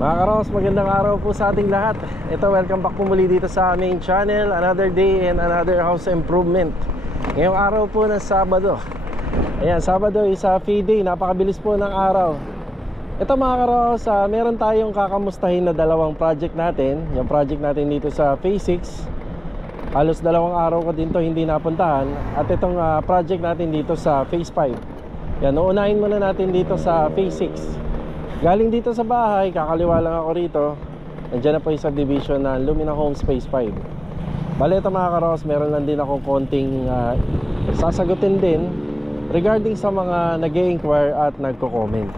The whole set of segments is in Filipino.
Mga karos, magandang araw po sa ating lahat. Ito, welcome back po muli dito sa aming channel. Another day and another house improvement. Ngayong araw po ng Sabado. Ayan, Sabado is a feed day. Napakabilis po ng araw. Ito mga karos, meron tayong kakamustahin na dalawang project natin. Yung project natin dito sa Phase 6, halos dalawang araw ko din to hindi napuntahan. At itong project natin dito sa Phase 5. Yan, uunahin muna natin dito sa Phase 6. Galing dito sa bahay, kakaliwa lang ako rito. Nandiyan na po yung subdivision ng Lumina Homes Phase 5. Bale ito mga karos, meron lang din akong konting sasagutin din regarding sa mga nag-e-inquire at nagko-comment.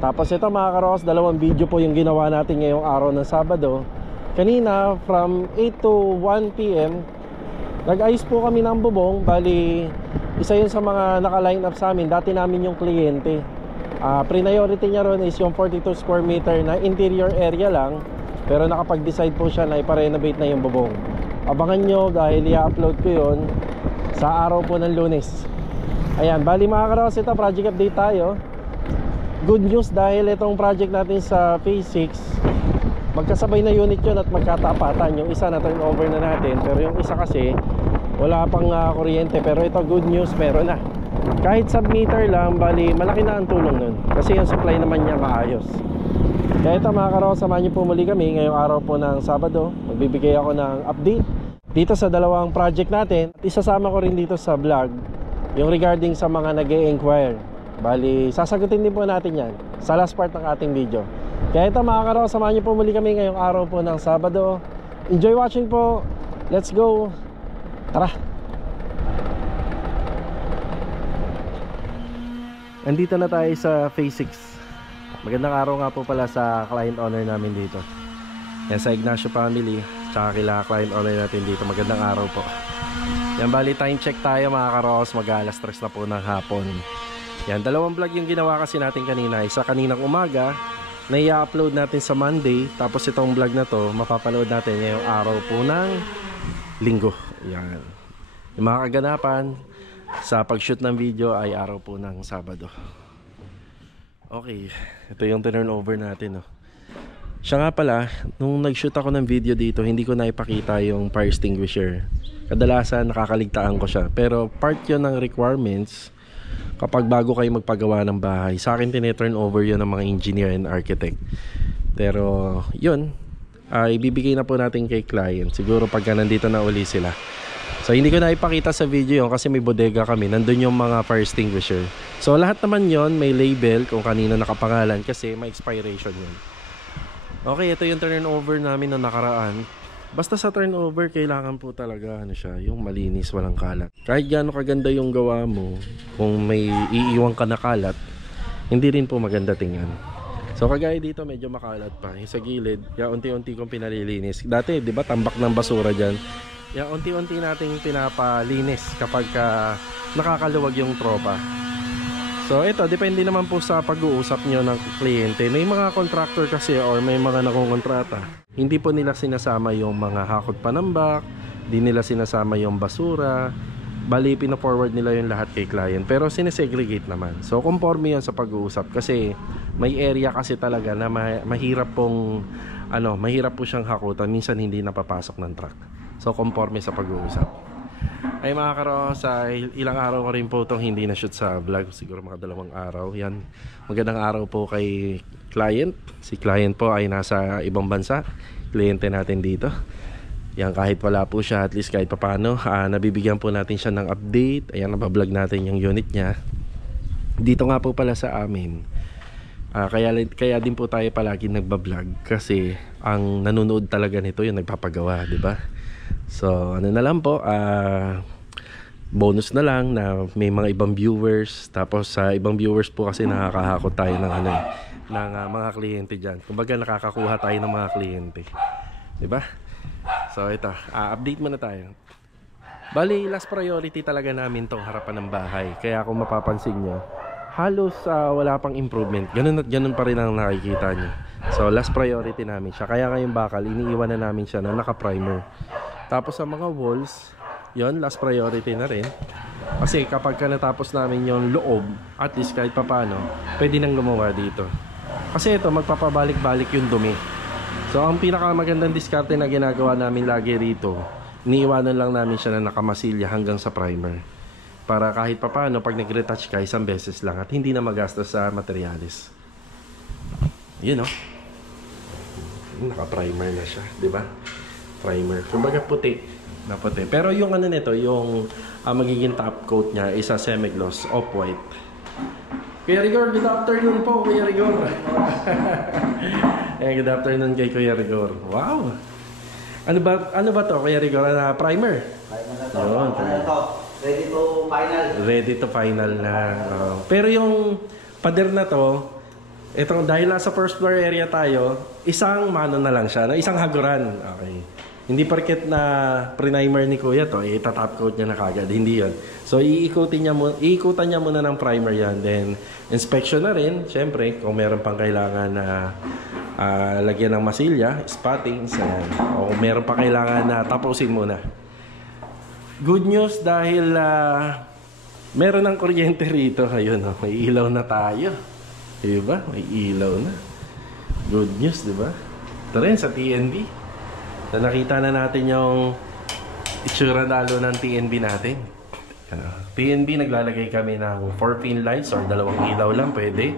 Tapos ito mga karos, dalawang video po yung ginawa natin ngayong araw ng Sabado. Kanina from 8 to 1 PM nag-ayos po kami ng bubong. Bali isa yun sa mga naka-line up sa amin. Dati namin yung kliyente. Priority niya ron is yung 42 square meter na interior area lang. Pero nakapag-decide po siya na ipa-renovate na yung bubong. Abangan nyo dahil i-upload ko yun sa araw po ng Lunes. Ayan, bali mga karos, ito project update tayo. Good news dahil itong project natin sa Phase 6, magkasabay na unit yun at magkatapatan. Yung isa na turnover na natin, pero yung isa kasi wala pang kuryente. Pero ito good news, meron na. Kahit sub-meter lang, bali malaki na ang tulong nun. Kasi yung supply naman niya maayos. Kaya ito mga karos, samahan niyo po muli kami ngayong araw po ng Sabado. Magbibigay ako ng update dito sa dalawang project natin. Isasama ko rin dito sa vlog yung regarding sa mga nag-e-inquire. Bali, sasagutin din po natin yan sa last part ng ating video. Kaya ito mga karos, samahan niyo po muli kami ngayong araw po ng Sabado. Enjoy watching po. Let's go. Tara. Andito na tayo sa Phase 6. Magandang araw nga po pala sa client owner namin dito. Yan sa Ignacio family, tsaka kila client owner natin dito. Magandang araw po. Yan, bali time check tayo mga karos. Mag-alas 3 na po ng hapon. Yan, dalawang vlog yung ginawa kasi natin kanina. Isa kaninang umaga na i-upload natin sa Monday. Tapos itong vlog na to mapapanood natin ngayong araw po ng Linggo. Yan, yung mga kaganapan sa pag-shoot ng video ay araw po ng Sabado. Okay, ito yung turnover natin, no? Siya nga pala, nung nag-shoot ako ng video dito, hindi ko na ipakita yung fire extinguisher. Kadalasan nakakaligtaan ko siya, pero part yun ng requirements kapag bago kayo magpagawa ng bahay. Sa akin tine-turnover yun ng mga engineer and architect. Pero yun, ibibigay na po natin kay client siguro pagka nandito na uli sila. So hindi ko na ipakita sa video yun kasi may bodega kami. Nandun yung mga fire extinguisher. So lahat naman yon may label kung kanino nakapangalan kasi may expiration yun. Okay, ito yung turnover namin na nakaraan. Basta sa turnover kailangan po talaga siya, yung malinis, walang kalat. Kahit gaano kaganda yung gawa mo, kung may iiwang ka na kalat, hindi rin po maganda tingnan. So kagaya dito medyo makalat pa. Yung sa gilid, kaya unti-unti kong pinalilinis. Dati, di ba, tambak ng basura dyan. Yan, unti-unti nating pinapalinis kapag nakakaluwag yung tropa. So ito, depende naman po sa pag-uusap nyo ng kliyente. May mga contractor kasi or may mga nakukontrata, hindi po nila sinasama yung mga hakot panambak, hindi nila sinasama yung basura. Bali, pina-forward nila yung lahat kay client. Pero sinesegregate naman. So conforme yun sa pag-uusap. Kasi may area kasi talaga na mahirap pong mahirap po siyang hakutan. Minsan hindi napapasok ng truck. So conforme sa pag-uusap. Ay mga karos, ilang araw ko rin po itong hindi na shoot sa vlog. Siguro mga 2 araw. Yan, magandang araw po kay client. Si client po ay nasa ibang bansa. Kliyente natin dito. Yan, kahit wala po siya, at least kahit papano nabibigyan po natin siya ng update. Ayan, nabablog natin yung unit niya. Dito nga po pala sa amin, kaya din po tayo palagi nagbablog. Kasi ang nanonood talaga nito yung nagpapagawa, di ba? So ano na lang po, bonus na lang na may mga ibang viewers. Tapos sa ibang viewers po kasi nakakahakot tayo ng mga kliyente dyan. Kumbaga nakakakuha tayo ng mga kliyente, diba? So ito, update muna tayo. Bali, last priority talaga namin tong harapan ng bahay. Kaya kung mapapansin nyo, halos wala pang improvement. Ganun at ganun pa rin ang nakikita nyo. So last priority namin siya. Kaya ngayong bakal, iniiwan na namin siya na naka-primer. Tapos sa mga walls, yon last priority na rin. Kasi kapag natapos namin yung loob, at least kahit papano, pwede nang gumawa dito. Kasi ito, magpapabalik-balik yung dumi. So ang pinakamagandang diskarte na ginagawa namin lagi rito, iniiwanan lang namin siya na nakamasilya hanggang sa primer. Para kahit papaano, pag nag-retouch ka, isang beses lang at hindi na magastos sa materialis. Yun, no? Naka-primer na siya, di ba? Primer. Kumbaga puti. Na puti. Pero yung ano nito, yung magiging top coat niya is a semi-gloss, off-white. Kuya Rigor, good afternoon po, Kuya Rigor. Good afternoon kay Kuya Rigor. Wow! Ano ba to, Kuya Rigor? Primer? Primer na to. Yun, Ano to? Ready to final. Ready to final na. Pero yung pader na to, ito, dahil nasa first floor area tayo, isang mano na lang siya, no? Isang haguran. Okay. Hindi porket na primer ni Kuya to, itatop coat niya na kagad. Hindi yun. So, iikutan niya muna ng primer yan. Then, inspection na rin. Siyempre, kung meron pang kailangan na lagyan ng masilya, spottings, o kung meron pa kailangan na tapusin muna. Good news dahil meron ng kuryente rito. Ayun, may ilaw na tayo. Diba? May ilaw na. Good news, diba? Ito rin sa TNB. So, nakita na natin yung itsura lalo ng TNB natin. TNB, naglalagay kami ng 4-pin lights or 2 ilaw lang, pwede.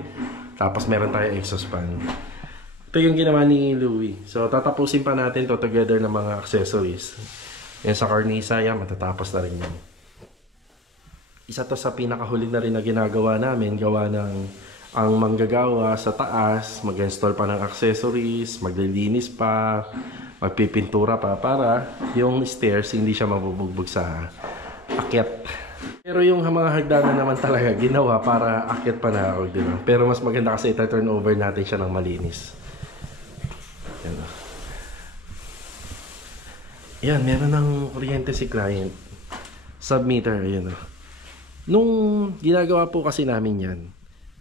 Tapos meron tayo exhaust fan. Ito yung ginawa ni Louie. So, tatapusin pa natin to together ng mga accessories. Yan sa cornisa, yan, matatapos na rin yan. Isa to sa pinakahuli na rin na ginagawa namin, gawa ng ang manggagawa sa taas, mag-install pa ng accessories, maglilinis pa, magpipintura pa para yung stairs hindi siya mabubugbog sa akyat. Pero yung mga hagdanan naman talaga ginawa para akyat pa na ako, diba? Pero mas maganda kasi ita-turn over natin siya ng malinis. Yan. Yan, meron ng kuryente si client. Submeter, yun. Nung ginagawa po kasi namin yan,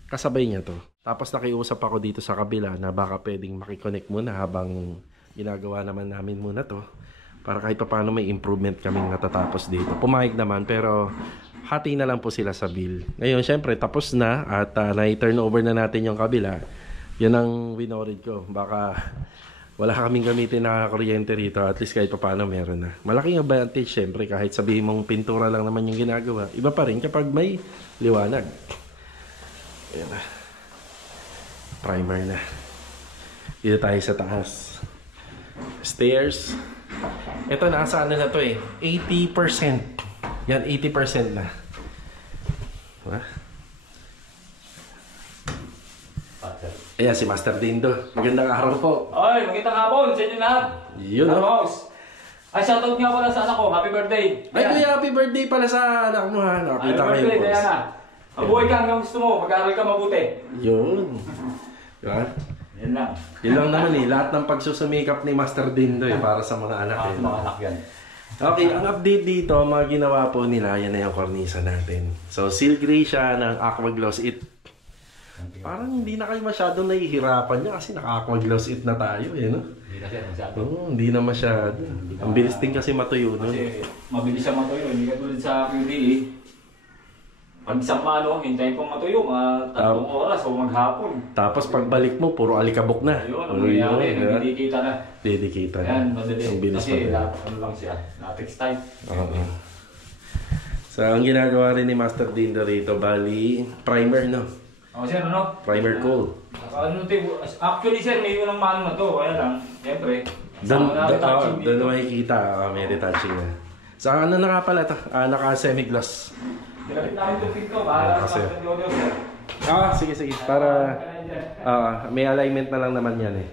kasabay niya to. Tapos nakiusap ako dito sa kabila na baka pwedeng makiconnect muna habang ginagawa naman namin muna to. Para kahit pa paano may improvement kaming natatapos dito. Pumayag naman pero hati na lang po sila sa bill. Ngayon syempre tapos na at na-turn over na natin yung kabila. Yan ang winorid ko. Baka wala kaming gamitin na kuryente rito. At least kahit pa paano meron na. Malaking advantage syempre kahit sabihin mong pintura lang naman yung ginagawa. Iba pa rin kapag may liwanag. Ayan na. Primer na. Dito tayo sa taas. Stairs. Ito nasa ano na to eh. 80%. Yan, 80% na. Diba? Ayan si Master Dindo. Magandang araw po. Oy, magandang hapon sa inyo lahat. Yun o. Ay, shoutout nga pala sa anak ko. Happy birthday. Ay, kuya, happy birthday pala sa anak mo ha. Nakita happy birthday, Diana. Mabuhay ka hanggang gusto mo. Mag-aaral ka mabuti. Yun. Diba? Yan lang. Yun lang naman eh. Lahat ng pagsusumikap ni Master Dindo eh. Para sa mga anak eh. Mga anak yan. Okay, ang update dito, mga ginawa po nila, yan na yung cornisa natin. So, seal gray siya ng aqua gloss it. Parang hindi na kayo masyadong nahihirapan niya kasi naka-aqua gloss it na tayo eh, no? Hindi na siya masyado. Oo, hindi na masyado. Ang bilis din kasi matuyo nun. Kasi mabilis siya matuyo. Hindi ka tulad sa QDE. Pag isang ano, hintayin pong matuyo, mga 3 oras o maghapon. Tapos pagbalik mo, puro alikabok na. Ayun, ang nangyari, didikita na. Didikita na. Yan, madali. Ang bilis kasi pa ano lang siya, latex type. Oo. So, ang ginagawa rin ni Master Dindo rito, bali, primer, no? O sir, ano? Primer coat. Actually sir, may unang mano na to. Kaya lang, siyempre. Doon na makikita, may retouching na. So, ano na nga pala ito? Naka-semi-gloss. Nilapit namin itong pinto. Para sa audio sir. Sige. Para may alignment na lang naman yan eh.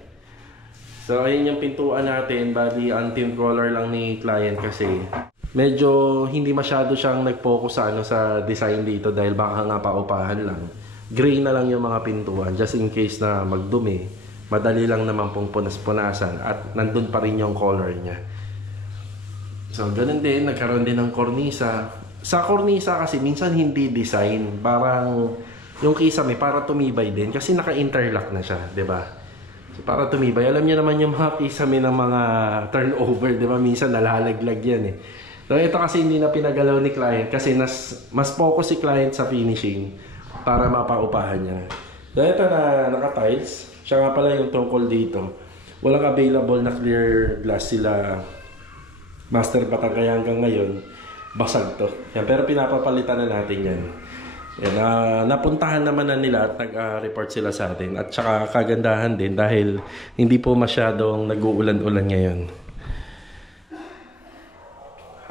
So, ayun yung pintuan natin. Bali, ang team color lang ni client kasi medyo hindi masyado siyang nag-focus sa design dito dahil baka nga paupahan lang. Gray na lang yung mga pintuan just in case na magdumi. Madali lang naman pong punas-punasan at nandun pa rin yung color niya. So, ganun din. Nagkaroon din ng kornisa. Sa kornisa kasi minsan hindi design. Parang yung kisame para tumibay din kasi naka-interlock na siya, 'di ba? So, para tumibay. Alam niyo naman yung mga kisame ng mga turnover, 'di ba? Minsan nalalaglag yan eh. So, ito kasi hindi na pinagalaw ni client kasi mas focus si client sa finishing para mapaupahan niya. So, ito na naka-tiles. Siya nga pala yung tungkol dito. Walang available na clear glass sila Master Batang, kaya hanggang ngayon basag to. Yan, pero pinapapalitan na natin yan. Yan, napuntahan naman na nila at nag-report sila sa atin. At saka kagandahan din dahil hindi po masyadong nag-uulan-ulan ngayon.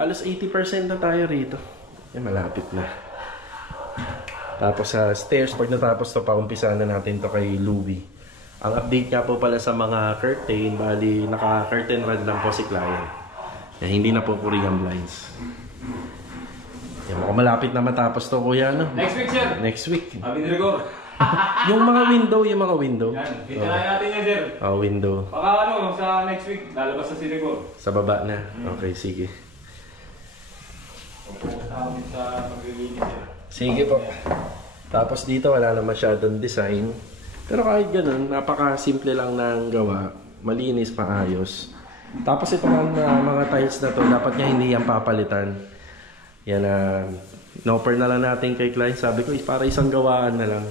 Halos 80% na tayo rito. Yan, malapit na. Tapos sa stairs, pag natapos to, paumpisa na natin to kay Louie. Ang update nga po pala sa mga curtain, bali naka-curtain rod lang po si client. Yan, hindi na po Korean blinds. Yan, mukhang malapit na matapos to, kuya, no? Next week, sir. Next week. Abi ni Rigor. yung mga window. Yan, kitirahin natin yan, sir. Window. Baka ano, sa next week, lalabas na si Rigor. Sa baba na. Okay, sige. Sa maglilinis, sir. Sige po. Tapos dito wala na masyadong design. Pero kahit ganun, napaka-simple lang ng gawa. Malinis, maayos. Tapos ito mga tiles na to, dapat niya hindi yan papalitan. Yan na, no-offer na lang natin kay client. Sabi ko, para isang gawaan na lang.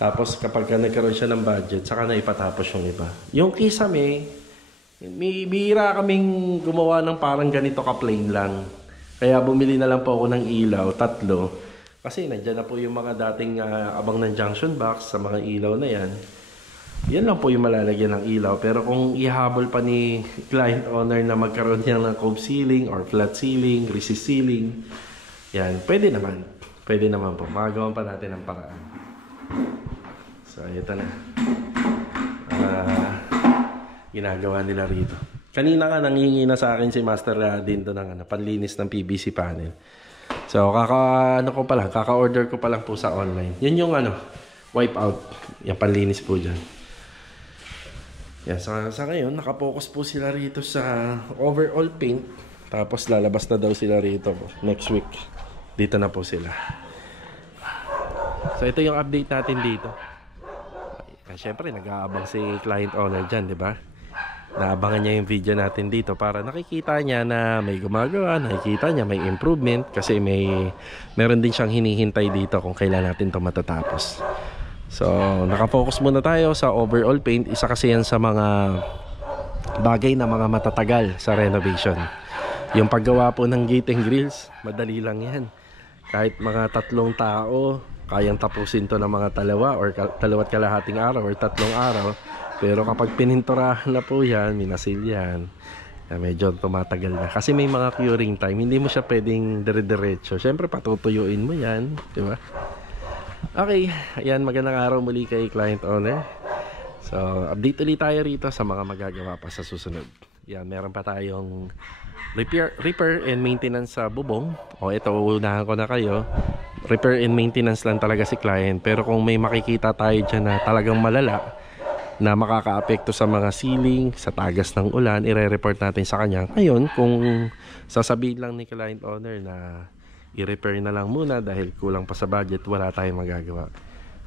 Tapos kapag nagkaroon siya ng budget, saka na ipatapos yung iba. Yung kisame, may bihira kaming gumawa ng parang ganito ka-plain lang. Kaya bumili na lang po ako ng ilaw, 3. Kasi nandiyan na po yung mga dating abang ng junction box sa mga ilaw na yan. Yan lang po yung malalagyan ng ilaw. Pero kung ihabol pa ni client owner na magkaroon niya ng cove ceiling or flat ceiling, recessed ceiling, yan, pwede naman. Pwede naman po. Magagawan pa natin ang paraan. So, ito na. Ginagawa nila rito. Kanina nga nangingi na sa akin si Master din to ng panlinis ng PVC panel. So, kaka-order ko pa lang po sa online. Yan yung wipe out. Yung panlinis po dyan. Yan, sa ngayon, nakapokus po sila rito sa overall paint. Tapos lalabas na daw sila rito next week. Dito na po sila. So, ito yung update natin dito. Siyempre, nag-aabang si client owner dyan, di ba? Naabangan niya yung video natin dito para nakikita niya na may gumagawa, nakikita niya may improvement kasi meron din siyang hinihintay dito kung kailan natin ito matatapos. So, nakafocus muna tayo sa overall paint. Isa kasi yan sa mga bagay na mga matatagal sa renovation. Yung paggawa po ng gate and grills, madali lang yan. Kahit mga 3 tao, kayang tapusin to ng mga 2 or 2 kalahating araw or 3 araw. Pero kapag pininturahan na po yan, minasil yan, medyo tumatagal na. Kasi may mga curing time, hindi mo siya pwedeng dire-diretso. Siyempre patutuyuin mo yan, di ba? Okay, ayan, magandang araw muli kay client owner. So, update ulit tayo rito sa mga magagawa pa sa susunod. Yan, meron pa tayong repair and maintenance sa bubong. O ito, unahan ko na kayo. Repair and maintenance lang talaga si client. Pero kung may makikita tayo dyan na talagang malala, na makakaapekto sa mga ceiling, sa tagas ng ulan, ire-report natin sa kanya. Ngayon, kung sasabihin lang ni client owner na i-repair na lang muna dahil kulang pa sa budget, wala tayong magagawa.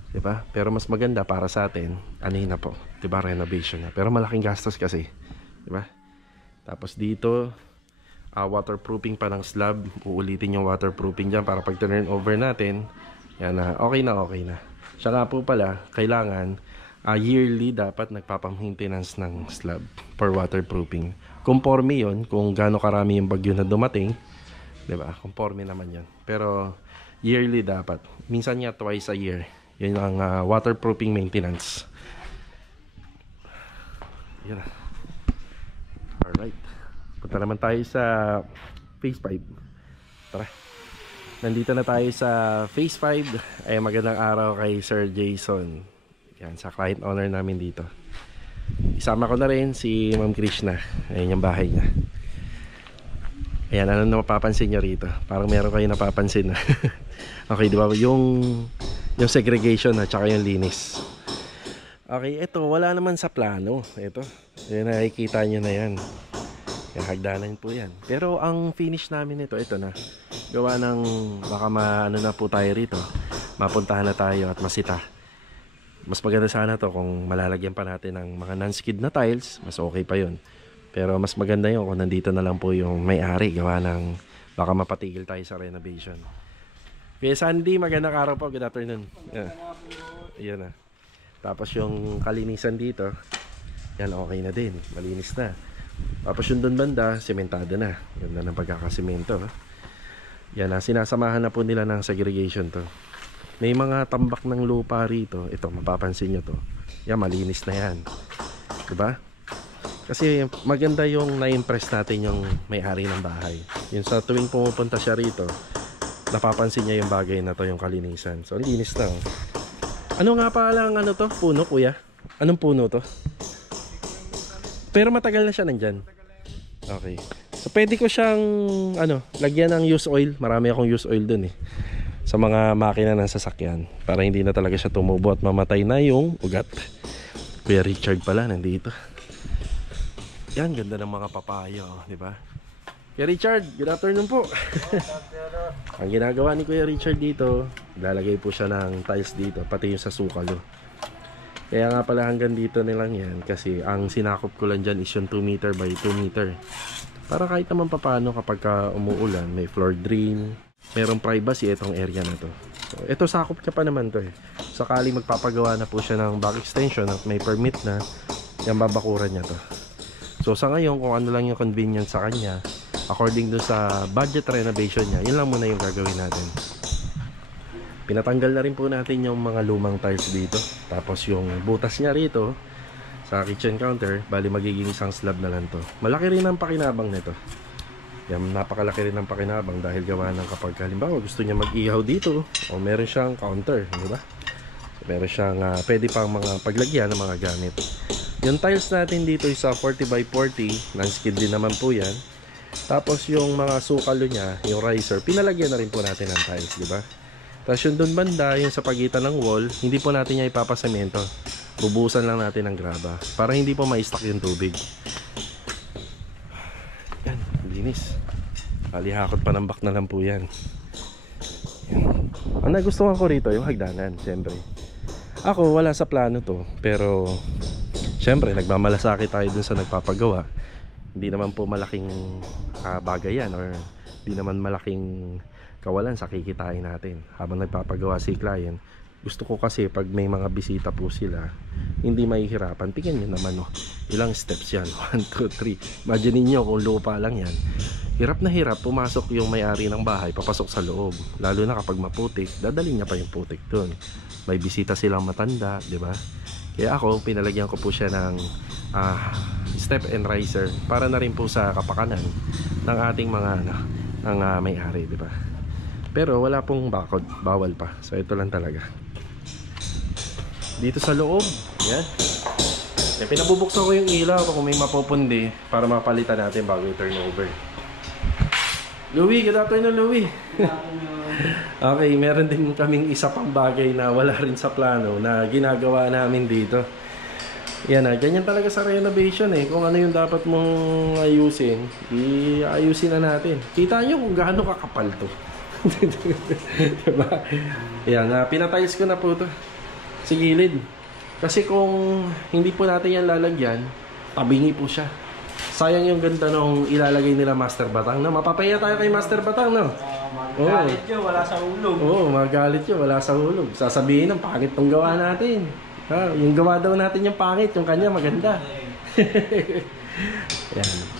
Diba? Pero mas maganda para sa atin, na po. Diba? Renovation na. Pero malaking gastos kasi. Diba? Tapos dito, waterproofing pa ng slab. Uulitin yung waterproofing dyan para pag turn over natin, yan na, okay na. Siya nga po pala, kailangan yearly dapat nagpapamaintenance ng slab for waterproofing. Conforme yun kung gaano karami yung bagyo na dumating, diba? Conforme naman yun. Pero yearly dapat. Minsan nga twice a year. Yun ang waterproofing maintenance. Yun na. Alright. Punta naman tayo sa phase 5. Tara. Nandito na tayo sa phase 5. Ay magandang araw kay Sir Jason. Yan, sa client owner namin dito. Isama ko na rin si Ma'am Krishna. Ayan yung bahay niya. Ayan, ano na mapapansin nyo rito? Parang meron kayo napapansin na. Okay, di ba? Yung segregation at saka yung linis. Okay, ito, wala naman sa plano. Ito, yun, nakikita nyo na yan. Yung hagdanan po yan. Pero ang finish namin ito na. Gawa ng, baka ano na po tayo rito. Mapuntahan na tayo at masita. Mas maganda sana to kung malalagyan pa natin ng mga non-skid na tiles, mas okay pa yun. Pero mas maganda yun kung nandito na lang po yung may-ari, gawa ng baka mapatigil tayo sa renovation. Kuya Sandy, magandang araw po, good afternoon. Ayan na. Tapos yung kalinisan dito, yan okay na din, malinis na. Tapos yung doon banda, sementado na. Ganda ng pagkakasemento. Yan, sinasamahan na po nila ng segregation to. May mga tambak ng lupa rito. Ito, mapapansin nyo to. Yan, malinis na yan. Diba? Kasi maganda yung na-impress natin yung may-ari ng bahay. Yung sa tuwing pumupunta siya rito, napapansin niya yung bagay na to, yung kalinisan. So, linis na. Oh. Ano nga pala ang ano to? Puno, kuya? Anong puno to? Pero matagal na siya nandyan. Okay. So, pwede ko siyang, lagyan ng used oil. Marami akong used oil dun eh. Sa mga makina ng sasakyan. Para hindi na talaga siya tumubo at mamatay na yung ugat. Kuya Richard pala, nandito. Yan, ganda ng mga papayo, di ba? Kuya Richard, good afternoon po. Ang ginagawa ni Kuya Richard dito, lalagay po siya ng tiles dito, pati yung sa sukalo. Kaya nga pala hanggang dito nilang yan, kasi ang sinakop ko lang dyan is yung 2 meter by 2 meter. Para kahit naman papaano kapag umuulan, may floor drain, merong privacy itong area na to. So, ito sakop ka pa naman to eh. Sakali magpapagawa na po siya ng back extension at may permit na, yung babakuran niya to. So sa ngayon, kung ano lang yung convenience sa kanya, according dun sa budget renovation niya, yun lang muna yung gagawin natin. Pinatanggal na rin po natin yung mga lumang tiles dito. Tapos yung butas niya rito sa kitchen counter, bali magiging isang slab na lang to. Malaki rin ang pakinabang nito. Yan, napakalaki rin ang pakinabang dahil gawa ng kapag halimbawa gusto niya mag-ihaw dito o meron siyang counter, di ba? So, meron siyang pwede pang mga paglagyan ng mga gamit. Yung tiles natin dito is 40 by 40, non-skid din naman po yan. Tapos yung mga sukalo niya, yung riser, pinalagyan na rin po natin ng tiles, di ba? Tapos yung doon banda, yung sa pagitan ng wall, hindi po natin niya ipapasemento. Bubusan lang natin ng graba para hindi po ma-stuck yung tubig. Yan, linis. Alihakot pa ng bak na lang po yan. Yan. Ang nagustuhan ko rito, yung hagdanan, siyempre. Ako, wala sa plano to, pero siyempre, nagmamalasakit tayo dun sa nagpapagawa. Hindi naman po malaking bagay yan or hindi naman malaking kawalan sa kikitain natin habang nagpapagawa si client. Gusto ko kasi pag may mga bisita po sila, hindi mahihirapan. Tingnan nyo naman, ilang steps yan. 1, 2, 3. Imagine niyo kung lupa lang yan. Hirap na hirap pumasok yung may-ari ng bahay, papasok sa loob. Lalo na kapag maputik, dadalhin niya pa yung putik dun. May bisita silang matanda, di ba? Kaya ako, pinalagyan ko po siya ng step and riser para na rin po sa kapakanan ng ating mga ng may-ari, di ba? Pero wala pong bakod, bawal pa. So ito lang talaga. Dito sa loob, yan. Pinabubuksan ko yung ilaw kung may mapupundi para mapalitan natin bago i-turn over. Louie, good afternoon, Louie. Okay, meron din kaming isa pang bagay na wala rin sa plano na ginagawa namin dito. Yan na, ganyan talaga sa renovation eh. Kung ano yung dapat mong ayusin, i-ayusin na natin. Kita nyo kung gaano kakapal to. Diba? Yan, pinatiles ko na po to sa gilid. Kasi kung hindi po natin yan lalagyan, tabingi po siya. Sayang yung ganda nung ilalagay nila Master Batang. No? Mapapaya tayo kay Master Batang, no? Magalit yun, wala sa hulog. Oo, magalit yun, wala sa hulog. Sasabihin ng pangit tong gawa natin. Ha, yung gawa daw natin yung pangit, yung kanya maganda.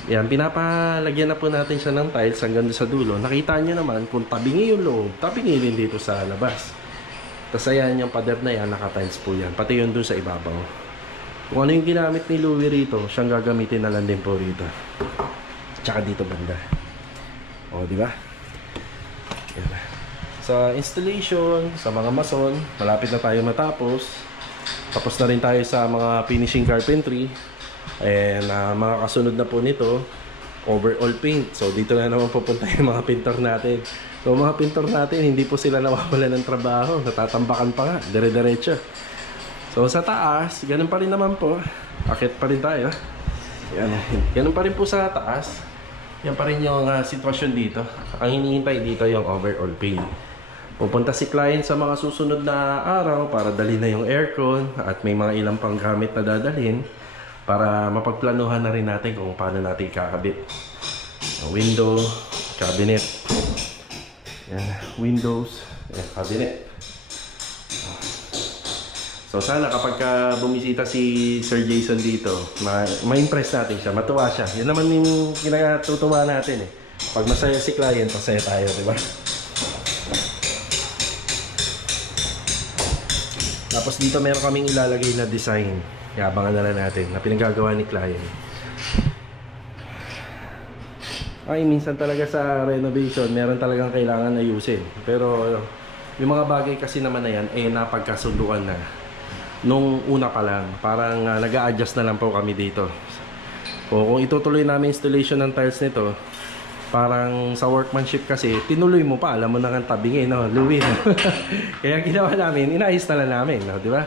Yan, pinapalagyan na po natin siya ng tiles hanggang sa dulo. Nakita nyo naman kung tabingi yung loob, tabingi din dito sa labas. Tapos ayan yung pader na yan, naka-tiles po yan. Pati yun dun sa ibabaw. Kung ano yung ginamit ni Louie rito, siyang gagamitin na lang din po rito. Tsaka dito banda. O, di ba? Yan. Sa installation, sa mga mason, malapit na tayo matapos. Tapos na rin tayo sa mga finishing carpentry. And mga kasunod na po nito, overall paint. So dito na naman pupunta yung mga pintor natin. So mga pintor natin, hindi po sila nawawala ng trabaho. Natatambakan pa nga, dire-diretso. So sa taas, ganun pa rin naman po. Akit pa rin tayo. Yan. Ganun pa rin po sa taas. Yan pa rin yung sitwasyon dito. Ang hinihintay dito yung overall paint. Pupunta si client sa mga susunod na araw para dalhin na yung aircon at may mga ilang pang gamit na dadalhin para mapagplanuhan na rin natin kung paano natin kakabit. Window, cabinet. Yan, windows, cabinet. So sana kapag bumisita si Sir Jason dito, ma-impress natin siya, matuwa siya. Yan naman yung kinatutuwa natin eh. Pag masaya si client, masaya tayo, di ba? Tapos dito meron kaming ilalagay na design. Iabangan na lang natin na pinagagawa ni client. Ay, minsan talaga sa renovation, meron talagang kailangan ayusin. Pero yung mga bagay kasi naman na yan, napagkasunduan na. Nung una pa lang, parang nag-a-adjust na lang po kami dito. O kung itutuloy namin installation ng tiles nito, parang sa workmanship kasi, tinuloy mo pa, alam mo na nga tabingin, no? Luwin. Kaya ginawa namin, inayos na lang namin, no? Di ba?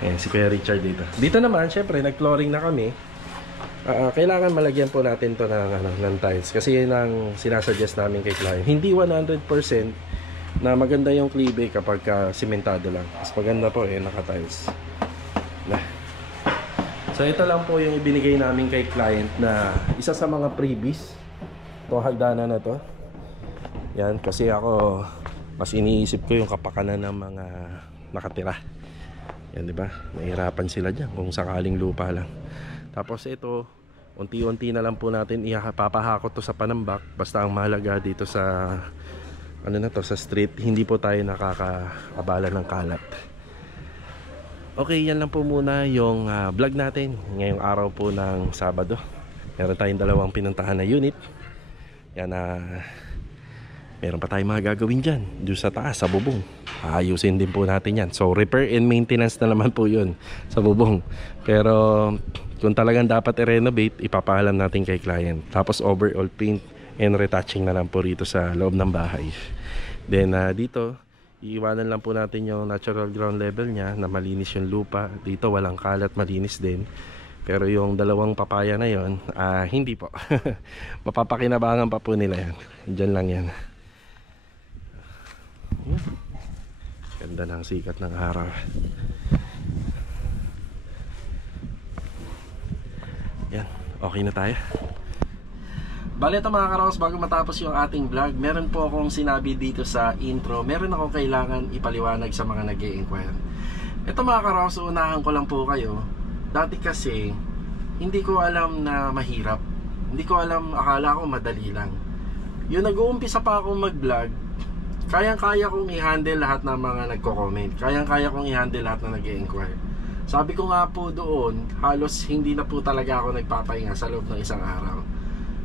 Ayan, si Kuya Richard dito. Dito naman, syempre, nag-flooring na kami. Kailangan malagyan po natin to ng tiles. Kasi yun ang sinasuggest namin kay client. Hindi 100% na maganda yung klibe kapag simentado lang. Mas maganda po naka-tiles. So ito lang po yung ibinigay namin kay client na isa sa mga freebies. Ito hagdanan na to. Yan, kasi ako mas iniisip ko yung kapakanan ng mga nakatira. Yan, di ba? Nahihirapan sila dyan kung sakaling lupa lang. Tapos ito, unti-unti na lang po natin ipapahakot to sa panambak. Basta ang mahalaga dito sa sa street, hindi po tayo nakakaabala ng kalat. Okay, yan lang po muna yung vlog natin ngayong araw po ng Sabado. Meron tayong dalawang pinuntahan na unit. Yan, meron pa tayong mga gagawin dyan doon sa taas, sa bubong. Ayusin din po natin yan. So repair and maintenance na naman po yun sa bubong. Pero kung talagang dapat i-renovate, ipapaalam natin kay client. Tapos overall paint and retouching na lang po rito sa loob ng bahay. Then dito, iiwanan lang po natin yung natural ground level niya na malinis yung lupa. Dito walang kalat, malinis din. Pero yung dalawang papaya na yon, hindi po. Mapapakinabangan pa po nila yan. Diyan lang yan. Ganda ng sikat ng araw. Yan, okay na tayo. Bale ito mga karaos, bago matapos yung ating vlog, meron po akong sinabi dito sa intro. Meron akong kailangan ipaliwanag sa mga nag-i-inquire. Ito mga karaos, unahan ko lang po kayo. Dati kasi, hindi ko alam na mahirap. Hindi ko alam, akala ko madali lang. Yung nag-uumpisa pa akong mag-vlog, kayang-kaya kong i-handle lahat ng mga nagko-comment. Kayang-kaya kong i-handle lahat na nag-i-inquire. Sabi ko nga po doon, halos hindi na po talaga ako nagpapahinga sa loob ng isang araw.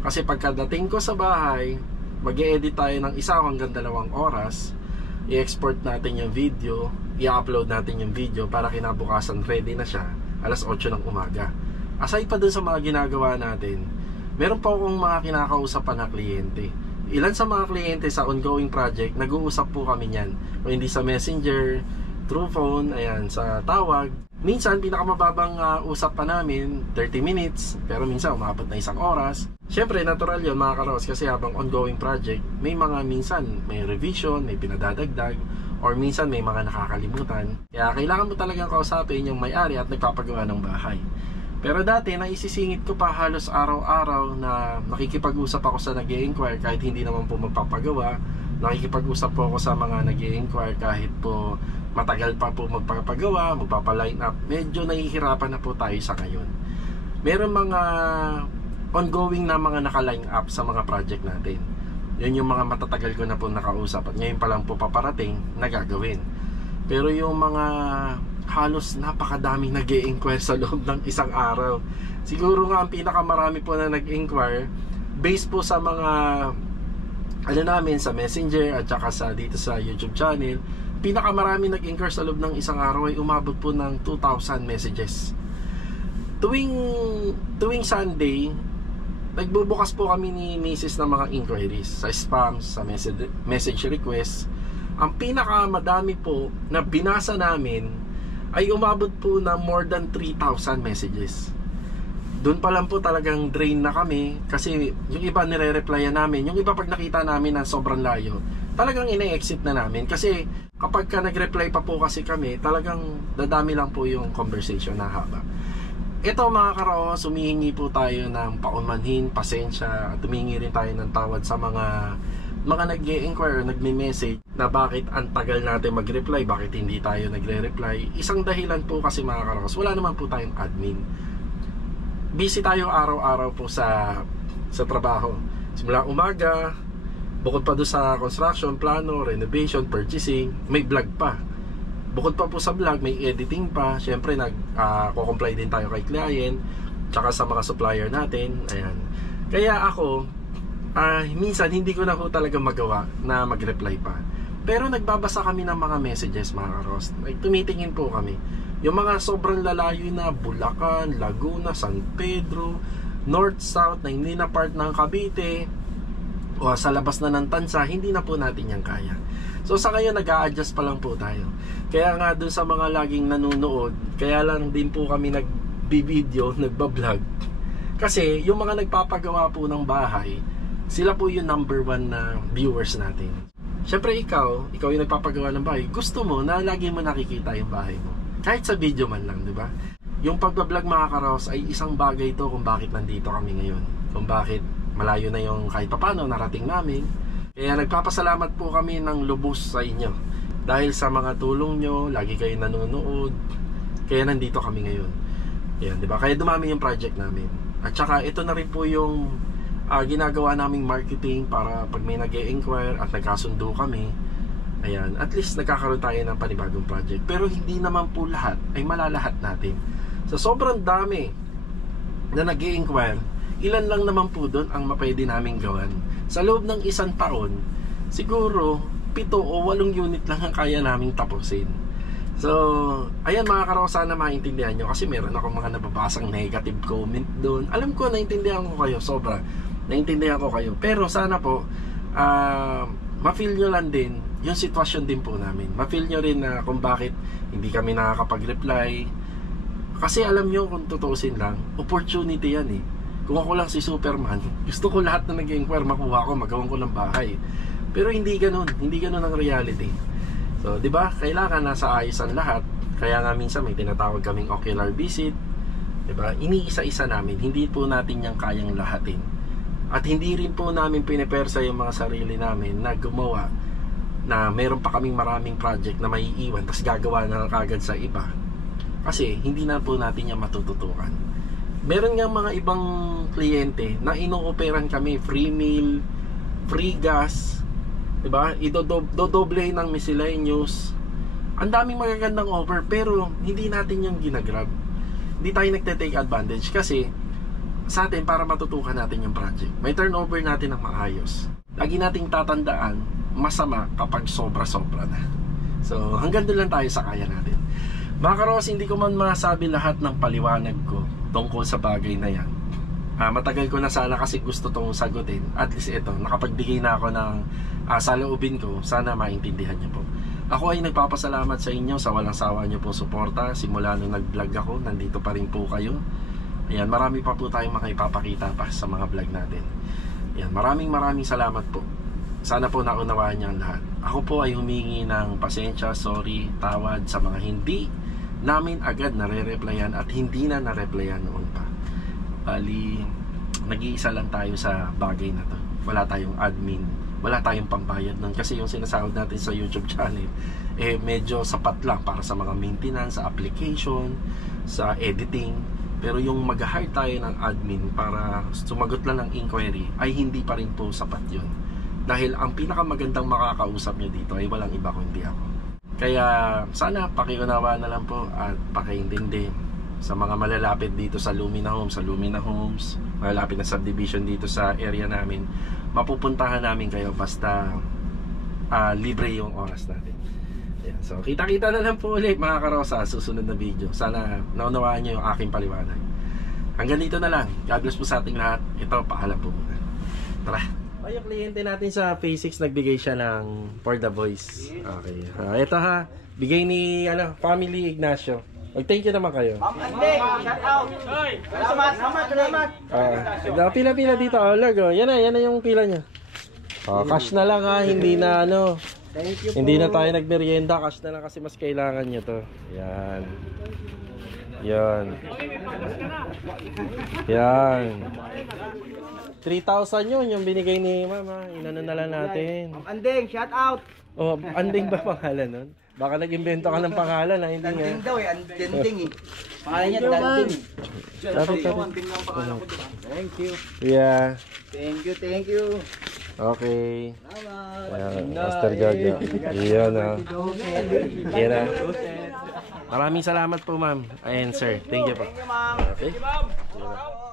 Kasi pagkadating ko sa bahay, mag-e-edit tayo ng 1 hanggang 2 oras. I-export natin yung video, i-upload natin yung video para kinabukasan ready na siya, alas 8 ng umaga. Aside pa dun sa mga ginagawa natin, meron pa akong mga kinakausapan na kliyente. Ilan sa mga kliyente sa ongoing project, nag-uusap po kami niyan. O hindi sa messenger, through phone, ayan, sa tawag. Minsan, pinakamababang usap pa namin, 30 minutes, pero minsan umabot na 1 oras. Siyempre, natural yun mga karos, kasi habang ongoing project, may mga minsan, may revision, may pinadadagdag, or minsan may mga nakakalimutan. Kaya kailangan mo talagang kausapin yung may-ari at nagpapagawa ng bahay. Pero dati, naisisingit ko pa halos araw-araw na nakikipag-usap ako sa nag-i-inquire kahit hindi naman po magpapagawa. Nakikipag-usap po ako sa mga nag-i-inquire kahit po matagal pa po magpapagawa, magpapaline up. Medyo nahihirapan na po tayo sa ngayon. Meron mga ongoing na mga naka-line up sa mga project natin. Yun yung mga matatagal ko na po nakausap at ngayon pa lang po paparating na gagawin. Pero yung mga halos napakadaming nag-i-inquire sa loob ng 1 araw. Siguro nga ang pinakamarami po na nag-inquire based po sa mga namin sa Messenger at saka sa dito sa YouTube channel. Pinakamarami nag-inquire sa loob ng 1 araw ay umabot po ng 2,000 messages. Tuwing Sunday, nagbubukas po kami ni Mrs. ng mga inquiries sa spams, sa message request. Ang pinakamadami po na binasa namin ay umabot po na more than 3,000 messages. Doon pa lang po talagang drain na kami kasi yung iba nire-replyan namin, yung iba pag nakita namin na sobrang layo, talagang ine-exit na namin kasi kapag ka nag-reply pa po kasi kami, talagang dadami lang po yung conversation na haba. Ito mga karaos, humihingi po tayo ng paumanhin, pasensya, at humihingi rin tayo ng tawad sa mga mga nag-e-inquire, nagme-message na bakit ang tagal natin mag-reply, bakit hindi tayo nagre-reply. Isang dahilan po kasi mga karos, wala naman po tayong admin. Busy tayo araw-araw po sa trabaho. Simula umaga, bukod pa doon sa construction, plano, renovation, purchasing, may vlog pa. Bukod pa po sa vlog, may editing pa. Siyempre, nag-comply din tayo kay client, tsaka sa mga supplier natin. Ayan. Kaya ako, minsan hindi ko na po talaga magawa na mag-reply pa. Pero nagbabasa kami ng mga messages mga karos. Tumitingin po kami. Yung mga sobrang lalayo na Bulacan, Laguna, San Pedro, North, South na hindi na part ng Cavite o sa labas na ng Tansa, hindi na po natin yan kaya. So sa ngayon nag-a-adjust pa lang po tayo. Kaya nga dun sa mga laging nanonood, kaya lang din po kami nag-video, nagbablog. Kasi yung mga nagpapagawa po ng bahay, sila po yung number 1 na viewers natin. Siyempre ikaw yung nagpapagawa ng bahay, gusto mo na lagi mo nakikita yung bahay mo. Kahit sa video man lang, di ba? Yung pagbablog mga karos ay isang bagay ito kung bakit nandito kami ngayon. Kung bakit malayo na yung kahit papano narating namin. Kaya nagpapasalamat po kami ng lubos sa inyo. Dahil sa mga tulong nyo, lagi kayo nanonood. Kaya nandito kami ngayon. Yan, di ba? Kaya dumami yung project namin. At saka ito na rin po yung ginagawa naming marketing para pag may nag-e-inquire at nagkasundo kami, ayan, at least nagkakaroon tayo ng panibagong project. Pero hindi naman po lahat ay malalahat natin. Sa sobrang dami na nag-e-inquire, ilan lang naman po doon ang mapwede naming gawan. Sa loob ng isang taon, siguro 7 o 8 unit lang ang kaya naming tapusin. So, ayan mga karos, sana maintindihan nyo kasi meron akong mga nababasang negative comment doon. Alam ko, naintindihan ko kayo, sobra. Naintindihan ko kayo. Pero sana po, ma-feel nyo lang din yung sitwasyon din po namin. Ma-feel nyo rin na kung bakit hindi kami nakakapag-reply. Kasi alam nyo, kung tutuusin lang, opportunity yan eh. Kung ako lang si Superman, gusto ko lahat na nag-inquire, makuha ko, magawan ko ng bahay. Pero hindi ganun ang reality. So, 'di ba? Kailangan nasa ayos ang lahat. Kaya nga minsan may tinatawag kaming ocular visit. 'Di ba? Iniisa-isa namin. Hindi po natin 'yang kayang lahatin. At hindi rin po namin pinepersa yung mga sarili namin na gumawa na meron pa kaming maraming project na maiiwan tapos gagawa na kagad sa iba. Kasi hindi na po natin 'yan matututukan. Meron nga mga ibang kliyente na ino-operan kami free meal, free gas, diba? Dodoble ng miscellaneous. Ang daming magagandang offer pero hindi natin yung ginagrab. Hindi tayo nagte-take advantage kasi sa atin para matutukan natin yung project. May turnover natin ng maayos. Lagi nating tatandaan, masama kapag sobra-sobra na. So hanggang doon lang tayo sa kaya natin. Mga karos, hindi ko man masabi lahat ng paliwanag ko tungkol sa bagay na yan. Matagal ko na sana kasi gusto tong sagutin. At least ito, nakapagbigay na ako ng saloobin ko. Sana maintindihan niyo po. Ako ay nagpapasalamat sa inyo sa walang sawa niyo po suporta. Simula nung nag-vlog ako, nandito pa rin po kayo. Ayan, marami pa po tayong makipapakita pa sa mga vlog natin. Ayan, maraming salamat po. Sana po naunawaan niyo ang lahat. Ako po ay humingi ng pasensya, sorry, tawad sa mga hindi namin agad nare-replyan at hindi na nare-replyan noon pa. Bali, nag-iisa lang tayo sa bagay na to. Wala tayong admin, wala tayong pambayad nun kasi yung sinasahod natin sa YouTube channel medyo sapat lang para sa mga maintenance, sa application, sa editing. Pero yung mag-hire tayo ng admin para sumagot lang ng inquiry ay hindi pa rin po sapat yun. Dahil ang pinakamagandang makakausap nyo dito ay walang iba kundi ako. Kaya sana pakiunawa na lang po at pakiintindi sa mga malalapit dito sa Lumina Homes, malalapit na subdivision dito sa area namin. Mapupuntahan namin kayo basta libre yung oras natin. Ayan. So kita-kita na lang po ulit mga karosa sa susunod na video. Sana naunawaan nyo yung aking paliwanag. Hanggang dito na lang. God bless po sa ating lahat. Ito, paalam po muna. Tara. Ay, yung kliyente natin sa Phase 6 nagbigay siya ng For the Voice. Okay. Ito ha, bigay ni Family Ignacio. Thank you naman kayo. Shout out! Salamat! Pila-pila dito. Lago. Yan na yung pila niya. Cash na lang ha, hindi na Thank you po. hindi na tayo nagmerienda. Cash na lang kasi mas kailangan nyo to. Yan. Yan. 3,000 yun, yung binigay ni mama. Inano na lang natin. Ma'am Andeng, shout out. Oh, Anding ba pangalan nun? Baka nag-invento ka ng pangalan, hindi nga. Danding daw eh, Andeng eh. Pangalan niya Danding. Sabi. Thank you. Yeah. Thank you. Okay. Salamat. Ayan, Master Jojo. Iyon, oh. Yan na. Maraming salamat po, ma'am. Ayan, sir. Thank you po. Thank you, ma'am. Okay. Thank you, ma'am.